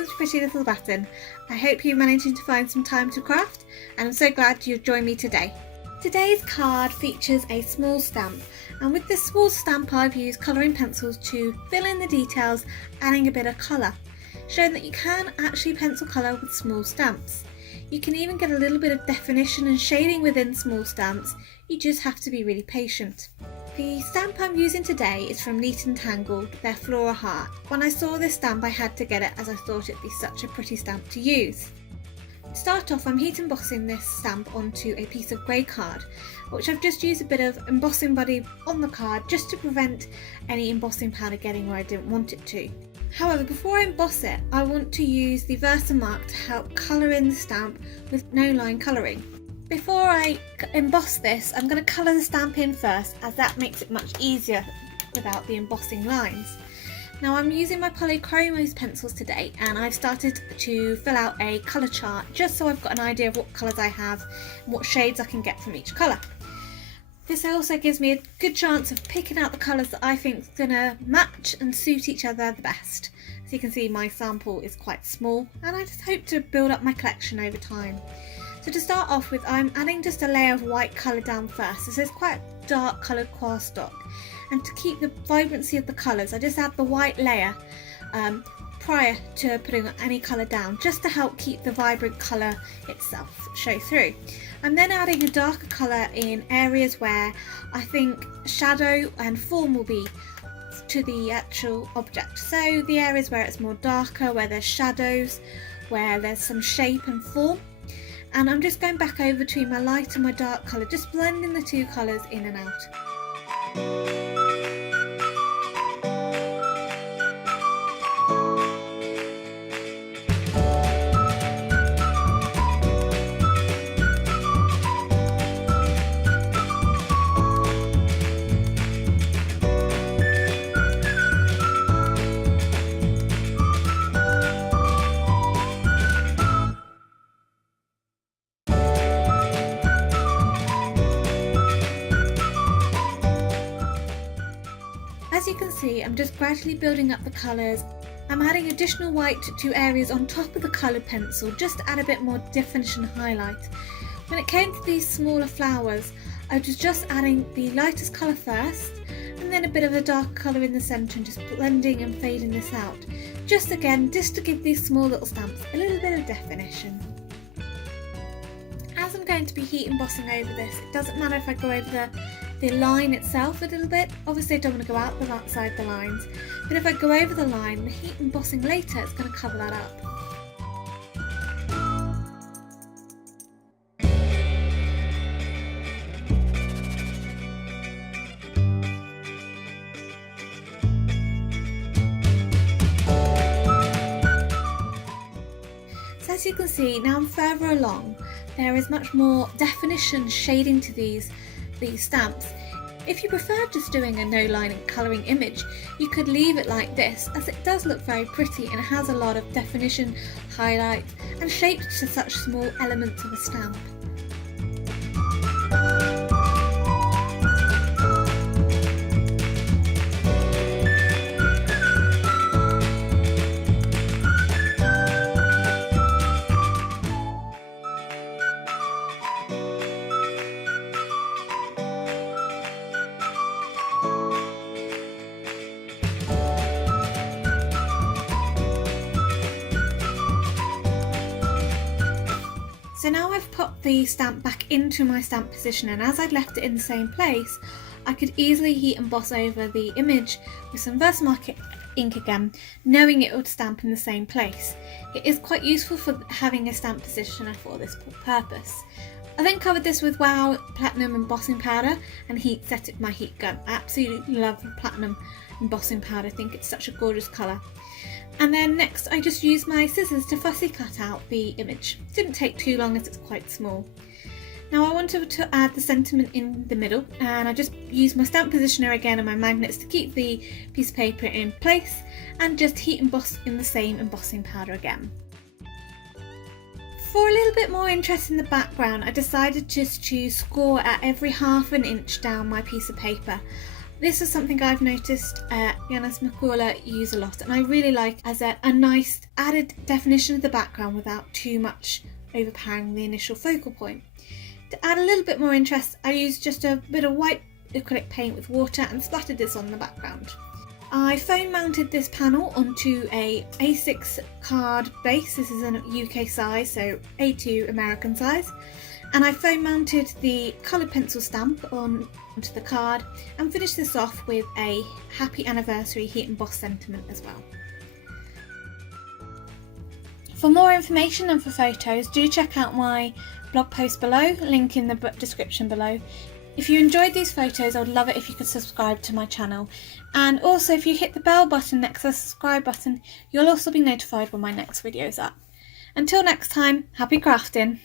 welcome to Pretty Little Button. I hope you're managing to find some time to craft, and I'm so glad you've joined me today. Today's card features a small stamp, and with this small stamp I've used colouring pencils to fill in the details, adding a bit of colour, showing that you can actually pencil colour with small stamps. You can even get a little bit of definition and shading within small stamps, you just have to be really patient. The stamp I'm using today is from Neat Tangled, their Floral Heart. When I saw this stamp I had to get it as I thought it'd be such a pretty stamp to use. To start off, I'm heat embossing this stamp onto a piece of grey card, which I've just used a bit of embossing buddy on the card just to prevent any embossing powder getting where I didn't want it to. However, before I emboss it, I want to use the Versamark to help colour in the stamp with no line colouring. Before I emboss this, I'm going to colour the stamp in first, as that makes it much easier without the embossing lines. Now I'm using my Polychromos pencils today, and I've started to fill out a colour chart just so I've got an idea of what colours I have and what shades I can get from each colour. This also gives me a good chance of picking out the colours that I think are going to match and suit each other the best. As you can see, my sample is quite small, and I just hope to build up my collection over time. So to start off with, I'm adding just a layer of white colour down first. This is quite a dark coloured cardstock, and to keep the vibrancy of the colours I just add the white layer prior to putting any colour down, just to help keep the vibrant colour itself show through. I'm then adding a darker colour in areas where I think shadow and form will be to the actual object. So the areas where it's more darker, where there's shadows, where there's some shape and form. And I'm just going back over between my light and my dark colour, just blending the two colours in and out. As you can see, I'm just gradually building up the colours. I'm adding additional white to areas on top of the coloured pencil just to add a bit more definition and highlight. When it came to these smaller flowers, I was just adding the lightest colour first, and then a bit of a dark colour in the centre, and just blending and fading this out. Just to give these small little stamps a little bit of definition. As I'm going to be heat embossing over this, it doesn't matter if I go over the line itself a little bit. Obviously I don't want to go outside the lines, but if I go over the line, the heat embossing later is going to cover that up. So as you can see, now I'm further along, there is much more definition shading to these stamps. If you prefer just doing a no line and colouring image, you could leave it like this, as it does look very pretty and has a lot of definition, highlight and shape to such small elements of a stamp. So now I've put the stamp back into my stamp position, and as I'd left it in the same place, I could easily heat emboss over the image with some Versamark ink again, knowing it would stamp in the same place. It is quite useful for having a stamp positioner for this purpose. I then covered this with Wow Platinum embossing powder and heat set it with my heat gun. I absolutely love the platinum embossing powder, I think it's such a gorgeous colour. And then next I just used my scissors to fussy cut out the image. It didn't take too long as it's quite small. Now I wanted to add the sentiment in the middle, and I just used my stamp positioner again and my magnets to keep the piece of paper in place, and just heat emboss in the same embossing powder again. For a little bit more interest in the background, I decided just to score at every ½ inch down my piece of paper. This is something I've noticed Yanis Makula use a lot, and I really like as a nice added definition of the background without too much overpowering the initial focal point. To add a little bit more interest, I used just a bit of white acrylic paint with water and splattered this on the background. I foam mounted this panel onto a A6 card base. This is a UK size, so A2 American size. And I foam mounted the coloured pencil stamp onto the card and finished this off with a Happy Anniversary heat emboss sentiment as well. For more information and for photos, do check out my blog post below, link in the description below. If you enjoyed these photos, I would love it if you could subscribe to my channel. And also if you hit the bell button next to the subscribe button, you'll also be notified when my next video is up. Until next time, happy crafting!